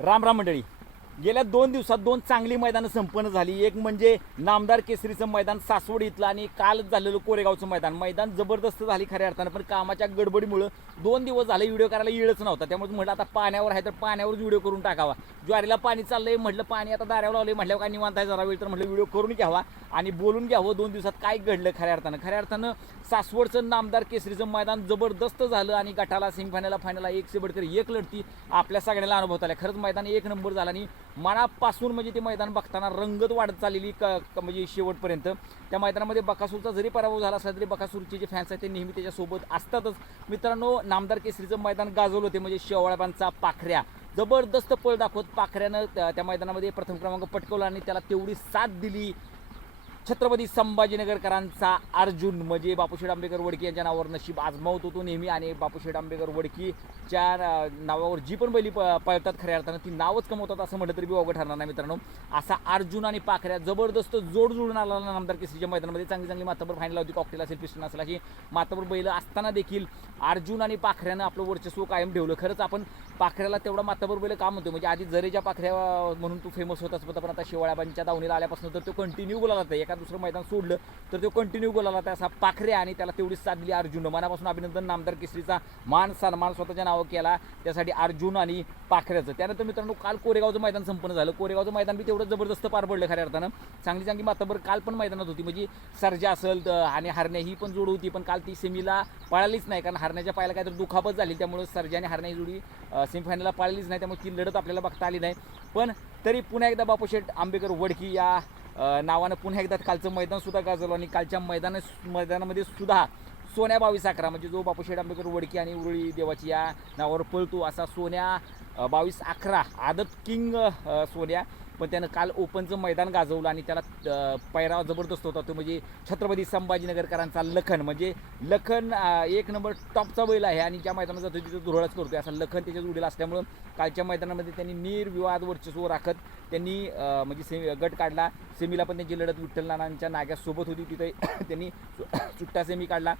राम राम मंडळी. गेल्या दोन दिवसात दोन चांगली मैदानं संपन्न झाली. एक म्हणजे नामदार केसरीचं मैदान सासवड इथलं आणि काल झालेलं कोरेगावचं मैदान. मैदान जबरदस्त झाली खऱ्या अर्थानं पण कामाच्या गडबडीमुळं दोन दिवस झाले व्हिडिओ करायला येळच नव्हता. त्यामुळे म्हटलं आता पाण्यावर आहे तर पाण्यावरच व्हिडिओ करून टाकावा. ज्वारीला पाणी चाललंय म्हटलं पाणी आता दारावर लावलंय म्हटल्यावर काय निवांत आहे जरा वेळ तर म्हटलं व्हिडिओ करून घ्यावा आणि बोलून घ्यावं दोन दिवसात काय घडलं खऱ्या अर्थानं. खऱ्या अर्थानं सासवडचं नामदार केसरीचं मैदान जबरदस्त झालं आणि गटाला सेमीफायनलला फायनलला एक सेबडकर एक लढती आपल्या सगळ्याला अनुभव आल्या. खरंच मैदान एक नंबर झाला आणि मनापासून म्हणजे ते मैदान बघताना रंगत वाढत चाललेली क म्हणजे शेवटपर्यंत. त्या मैदानामध्ये बकासूरचा जरी पराभव झाला असला तरी बकासूरचे जे फॅन्स आहेत ते नेहमी त्याच्यासोबत असतातच. मित्रांनो नामदार केसरीचं मैदान गाजवलं होते म्हणजे शेवाळाबांचा पाखऱ्या. जबरदस्त पळ दाखवत पाखऱ्यानं त्या त्या मैदानामध्ये प्रथम क्रमांक पटकवला आणि त्याला तेवढी साथ दिली. छत्रपती संभाजीनगरकरांचा अर्जुन म्हणजे बापूशेठ आंबेकर वडकी यांच्या नावावर नशीब आजमावत होतो नेहमी आणि बापूशेठ आंबेकर वडकीच्या नावावर जी पण बैली प- पळतात खऱ्या अर्थानं ती नावच कमवतात असं म्हटलं तरी बी अवघड ठरणार नाही मित्रांनो. असा अर्जुन आणि पाखऱ्या जबरदस्त जोड जुळून आला ना नामदार केसरीच्या मैदानामध्ये. चांगली चांगली माताबर फायनल होती कॉकटेल असेल पिस्टन असेल अशी माताबर बैल असताना देखील अर्जुन आणि पाखऱ्यानं आपलं वर्चस्व कायम ठेवलं. खरंच आपण पाखऱ्याला तेवढा माताबर बैल काम होतं. म्हणजे आधी जरेच्या पाखऱ्या म्हणून तू फेमस होताच पण आता शिवाळ्याबांच्या दावणीला आल्यापासून तर तो कंटिन्यू बोलायला होता एका दुसरं मैदान सोडलं तर तो कंटिन्यू बोलायला होता असा पाखऱ्या आणि त्याला तेवढीच साथ दिली अर्जुन. मनापासून अभिनंदन नामदार केसरीचा मान सन्मान स्वतःच्या नावं केला. त्यासाठी अर्जुन आणि पाखऱ्याचं. त्यानंतर मित्रांनो काल कोरेगावचं मैदान संपन्न झालं. कोरेगावचं मैदान बी तेवढं जबरदस्त पार पडलं खऱ्या अर्थानं. चांगली चांगली मातबर काल पण मैदानात होती. म्हणजे सर्जा असेल तर आणि हरण्या ही पण जोड होती पण काल ती सेमीला पळालीच नाही. कारण हरण्याच्या पायाला काहीतरी दुखापत झाली. त्यामुळे सर्जा आणि हरण्या जोडी सेमीफायनलला पाळलीच नाही त्यामुळे ती लढत आपल्याला बघता आली नाही. पण तरी पुन्हा एकदा बापूशेठ आंबेकर वडकी या नावानं पुन्हा एकदा कालचं मैदानसुद्धा गाजवलं आणि कालच्या मैदान मैदानामध्ये सुद्धा सोन्या बावीस अकरा म्हणजे जो बापूशेठ आंबेकर वडकी आणि उरळी देवाची या नावावर पळतो असा सोन्या बावीस अकरा आदत किंग सोन्या. पण त्यानं काल ओपनचं मैदान गाजवलं आणि त्याला पैराव जबरदस्त होता. तो म्हणजे छत्रपती संभाजीनगरकरांचा लखन. म्हणजे लखन एक नंबर टॉपचा बैल आहे आणि ज्या मैदानात जातो तिथं धुरळच करतोय. असा लखन त्याच्यात उडेल असल्यामुळं कालच्या मैदानामध्ये त्यांनी निर्विवाद वर्चस्व राखत त्यांनी म्हणजे सेमी गट काढला. सेमीला पण त्यांची लढत विठ्ठल नानांच्या नाग्यासोबत होती. तिथे त्यांनी सुट्टा सेमी काढला.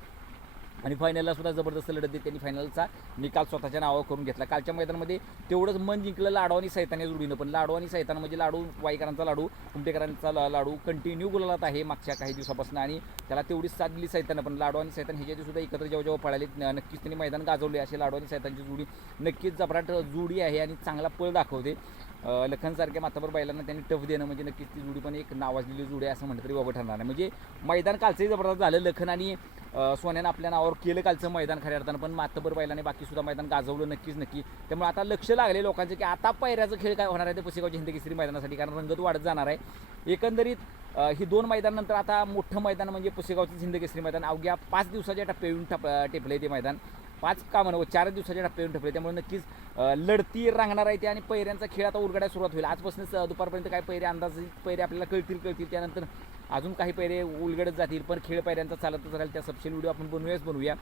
आणि फायनलला सुद्धा जबरदस्त लढत देत त्यांनी फायनलचा निकाल स्वतःच्या नावावर करून घेतला. कालच्या मैदानामध्ये तेवढंच मन जिंकलं लाडू आणि सैतान जोडीनं पण लाडू आणि सैतान म्हणजे लाडू वाईकरांचा लाडू कुमटेकरांचा लाडू कंटिन्यू गुलालात आहे मागच्या काही दिवसापासून. आणि त्याला तेवढीच साथ दिली सैतानं. पण लाडू आणि सैतान ह्याच्या सुद्धा एकत्र जेव्हा जेव्हा पळाले नक्कीच त्यांनी मैदान गाजवले असे लाडू आणि सैतानची जोडी नक्कीच जबराट जोडी आहे आणि चांगला पळ दाखवते. लखनसारख्या माताबर बैलांना त्यांनी टफ देणं म्हणजे नक्कीच ती जोडी पण एक नावाजलेली जोडी आहे असं म्हटलं तरी बाबा ठरणार नाही. म्हणजे मैदान कालचंही जबरदस्त झालं. लखन आणि सोन्यानं आपल्या नावावर केलं कालचं मैदान खऱ्या अर्थानं पण मातबर बैलाने बाकीसुद्धा मैदान गाजवलं नक्कीच नक्की. त्यामुळे आता लक्ष लागले लोकांचं की आता पैऱ्याचा खेळ काय होणार आहे ते पुसेगावच्या हिंदकेसरी मैदानासाठी कारण रंगत वाढत जाणार आहे. एकंदरीत ही दोन मैदानानंतर आता मोठं मैदान म्हणजे पुसेगावचं हिंदकेसरी मैदान. अवघ्या पाच दिवसाच्या टप्प्या येऊन टप टेपले ते मैदान. पाच का म्हणू चार दिवसाच्या टप्प्यावर येऊन त्यामुळे नक्कीच लढती रंगणार आहे ते आणि पहिऱ्यांचा खेळ आता उरगड्या सुरुवात होईल. आजपासूनच दुपारपर्यंत काय पहिरे अंदाज पहिरे आपल्याला कळतील कळतील. त्यानंतर अजून काही पैरे उलगडत जातील पण खेळ पैऱ्यांचा चालतच राहील. त्या सबशेल व्हिडिओ आपण बनवूयाच बनवूया.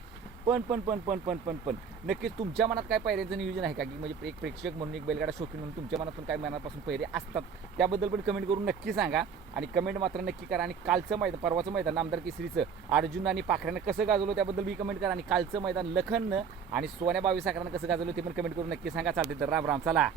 पण पण पण पण पण पण पण. नक्कीच तुमच्या मनात काय पैऱ्यांचं नियोजन आहे का? की म्हणजे एक प्रेक्षक म्हणून एक बैलगाडा शौकीन म्हणून तुमच्या मनात पण काय मनापासून पैरे असतात? त्याबद्दल पण कमेंट करून नक्की सांगा. आणि कमेंट मात्र नक्की करा. आणि कालचं मैदान परवाचं मैदान आमदार केसरीचं अर्जुन आणि पाखऱ्यानं कसं गाजवलं त्याबद्दल मी कमेंट करा. आणि कालचं मैदान लखननं आणि सोन्या बावीस अकरानं कसं गाजवलं ते पण कमेंट करून नक्की सांगा. चालते तर राम राम चला.